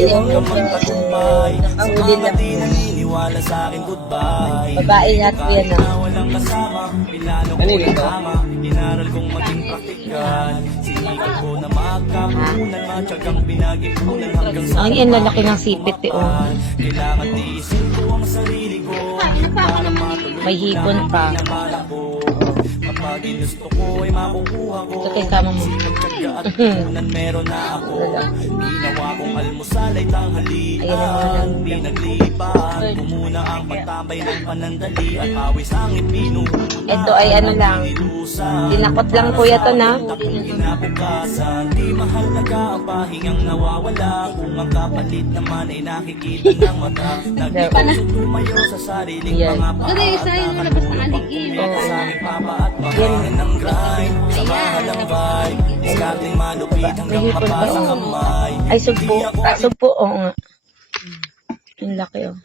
bumili ako ng Tagumpay sa Nahuli mga lang. di naniniwala sa akin, goodbye. Babae lahat po yan, Na walang kasama, pinano ko yung tama. Inaral kong maging praktikal. Sinipan ko na magkapunan, matyagang pinag-ipunan hanggang sa Ang yan, lalaki ng sipit eh, oh. kailangan tiisin ko ang sarili ko para matuloy May hipon pa. pinamala ko. Kapag ginusto ko ay makukuha ko. Ito kay kama mo. Pagtyaga at punan meron na ako. Ginawa kong almusal ay tanghalian. Ayan ang mga Pinaglipat Kumuna ang pagtambay ng panandalian. Pawis ang ipinuhunan. Ito ay ano lang. Dinakot lang kuya to na. Kinabukasan, di mahal nag-aapahingang nawawala. Kung ang kapalit naman ay nakikita ng mata. Nagpipasok tumayo sa sariling Yan. mga Kasi isa yung labas ng aligin. sa aking papa at makain ng grind. Samahan ng vibe. Diskating malupit hanggang May hipon pa, mapasang oh. kamay. Ay, sugpo. Sugpo, oo nga. Ang laki, oh.